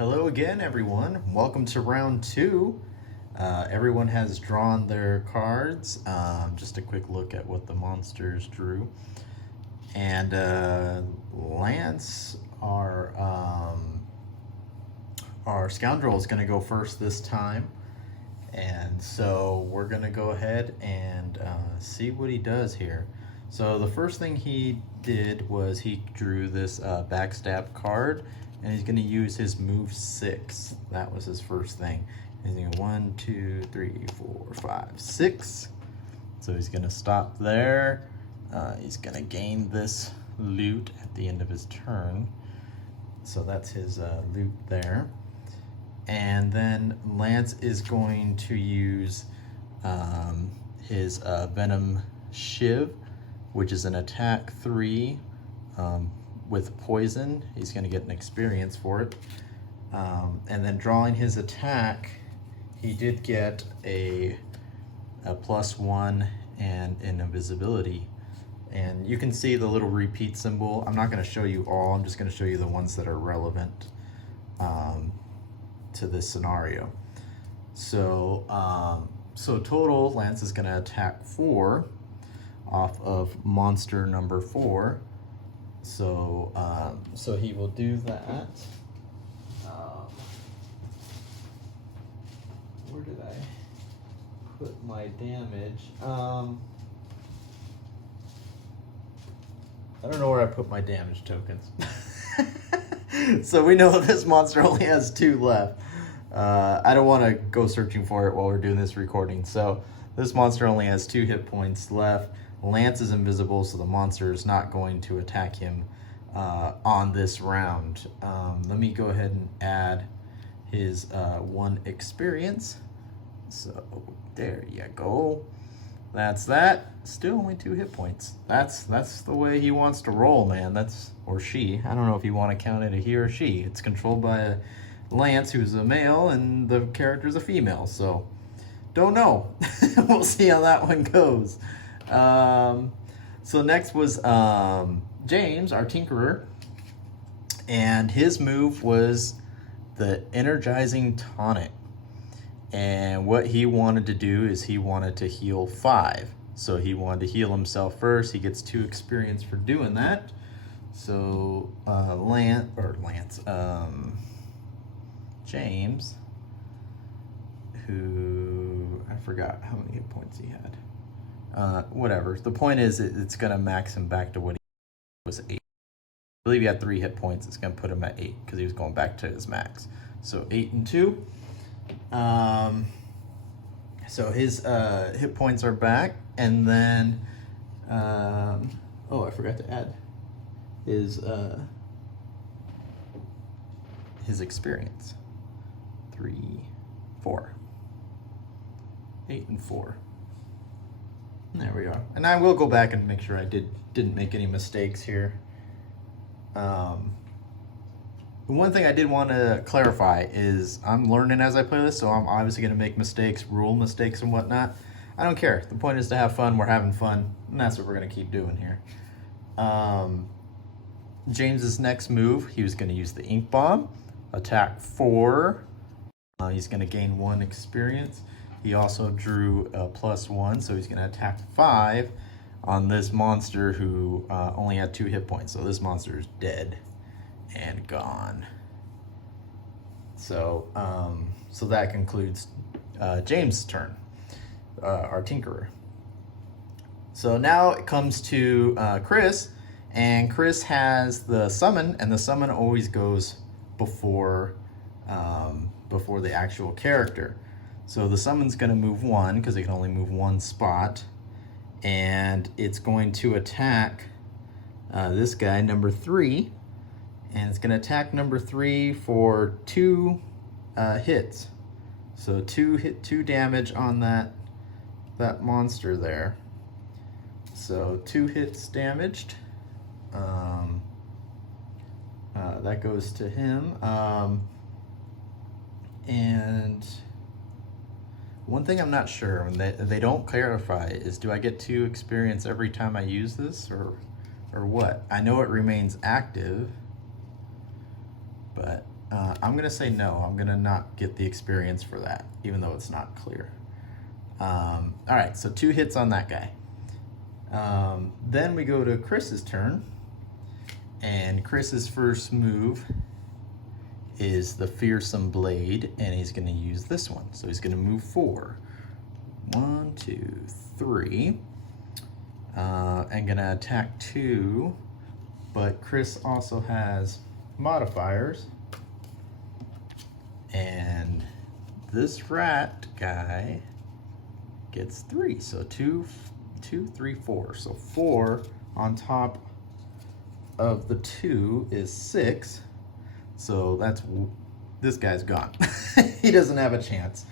Hello again, everyone. Welcome to round two. Everyone has drawn their cards. Just a quick look at what the monsters drew. And Lance, our scoundrel, is going to go first this time. And so we're going to go ahead and see what he does here. So the first thing he did was he drew this backstab card, and he's going to use his move 6. That was his first thing. He's going to go 1, 2, 3, 4, 5, 6. So he's going to stop there. He's going to gain this loot at the end of his turn. So that's his loot there. And then Lance is going to use his Venom Shiv, which is an attack 3 with poison. He's going to get an experience for it. And then drawing his attack, he did get a +1 and an invisibility. And you can see the little repeat symbol. I'm not going to show you all. I'm just going to show you the ones that are relevant to this scenario. So, total, Lance is going to attack 4 off of monster number 4. So, so he will do that. Where did I put my damage? I don't know where I put my damage tokens. So we know this monster only has 2 left. I don't want to go searching for it while we're doing this recording. So this monster only has 2 hit points left. Lance is invisible, so the monster is not going to attack him on this round. Let me go ahead and add his 1 experience. So there you go. That's that. Still only 2 hit points. That's the way he wants to roll, man. Or she. I don't know if you want to count it a he or she. It's controlled by a Lance, who's a male, and the character's a female. So don't know. We'll see how that one goes. So next was James, our Tinkerer, and his move was the Energizing Tonic. And what he wanted to do is he wanted to heal 5. So he wanted to heal himself first. He gets 2 experience for doing that. So James, who I forgot how many hit points he had. Whatever. The point is, it's going to max him back to what he was 8. I believe he had 3 hit points. It's going to put him at 8 because he was going back to his max. So 8 and 2. So his hit points are back, and then oh, I forgot to add his experience. 3, 4, 8 and 4. There we are. And I will go back and make sure I didn't make any mistakes here. One thing I did want to clarify is I'm learning as I play this, so I'm obviously going to make mistakes, rule mistakes and whatnot. I don't care. The point is to have fun. We're having fun, and that's what we're going to keep doing here. James's next move, he was going to use the Ink Bomb, attack 4. He's going to gain 1 experience. He also drew a +1, so he's going to attack 5 on this monster who only had 2 hit points. So this monster is dead and gone. So so that concludes James' turn, our Tinkerer. So now it comes to Chris, and Chris has the summon, and the summon always goes before the actual character. So the summon's going to move 1 because it can only move 1 spot, and it's going to attack this guy, number 3. And it's going to attack number 3 for 2 hits. So 2 damage on that monster there. So 2 hits damaged. That goes to him. And one thing I'm not sure, when they don't clarify, is do I get 2 experience every time I use this, or what? I know it remains active, but I'm gonna say no. I'm gonna not get the experience for that, even though it's not clear. All right, so 2 hits on that guy. Then we go to Chris's turn, and Chris's first move is the Fearsome Blade, and he's gonna use this one. So he's gonna move 4. 1, 2, 3. And gonna attack 2, but Chris also has modifiers. And this rat guy gets 3. So 2, 3, 4. So 4 on top of the 2 is 6. So this guy's gone. He doesn't have a chance.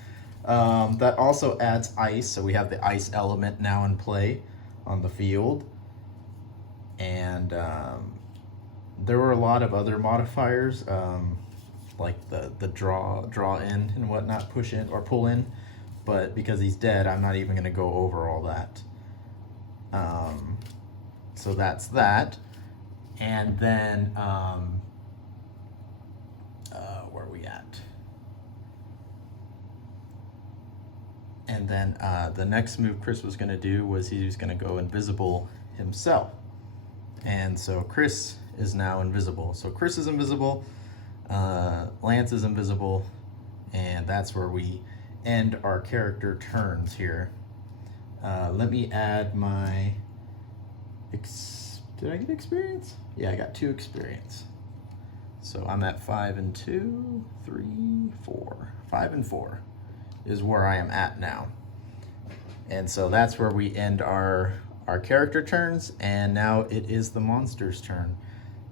That also adds ice. So we have the ice element now in play on the field. And there were a lot of other modifiers, like the draw in and whatnot, push in or pull in. But because he's dead, I'm not even going to go over all that. So that's that. And then, where are we at? And then the next move Chris was going to do was he was going to go invisible himself. And so Chris is now invisible. So Chris is invisible, Lance is invisible, and that's where we end our character turns here. Let me add my... Did I get experience? Yeah, I got 2 experience. So I'm at 5 and 2, 3, 4. 5 and 4 is where I am at now. And so that's where we end our character turns, and now it is the monster's turn.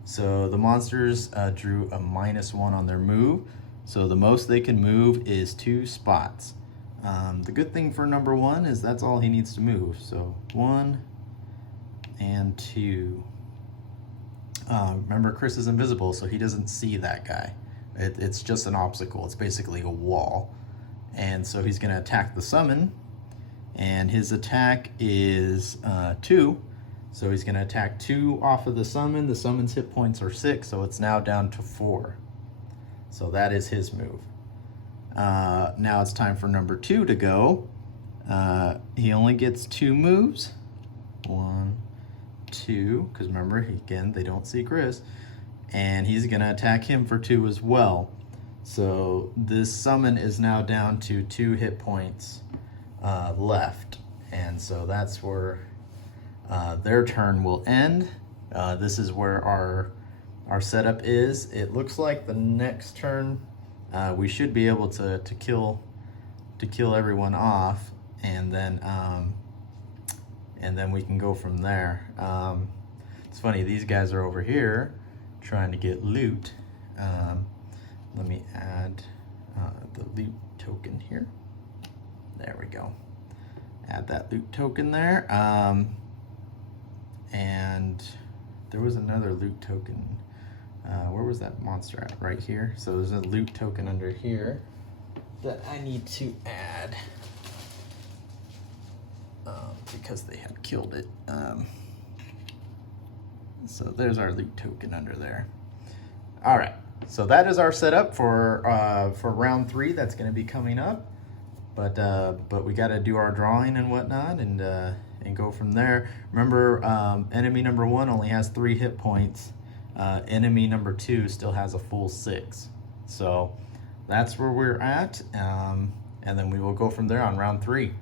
So the monsters drew a -1 on their move. So the most they can move is 2 spots. The good thing for number 1 is that's all he needs to move. So 1 and 2. Remember, Chris is invisible, so he doesn't see that guy. It's just an obstacle. It's basically a wall. And so he's going to attack the summon, and his attack is 2. So he's going to attack 2 off of the summon. The summon's hit points are 6, so it's now down to 4. So that is his move. Now it's time for number 2 to go. He only gets 2 moves. 1, 2, because remember, again, they don't see Chris. And he's going to attack him for 2 as well. So this summon is now down to 2 hit points left. And so that's where their turn will end. This is where our setup is. It looks like the next turn we should be able to kill everyone off, and then we can go from there. It's funny, these guys are over here trying to get loot. Let me add the loot token here. There we go. Add that loot token there. And there was another loot token. Where was that monster at? Right here. So there's a loot token under here that I need to add because they had killed it. So there's our loot token under there. All right. So that is our setup for round 3. That's going to be coming up. But we got to do our drawing and whatnot, and go from there. Remember, enemy number 1 only has 3 hit points. Enemy number 2 still has a full 6. So that's where we're at, and then we will go from there on round 3.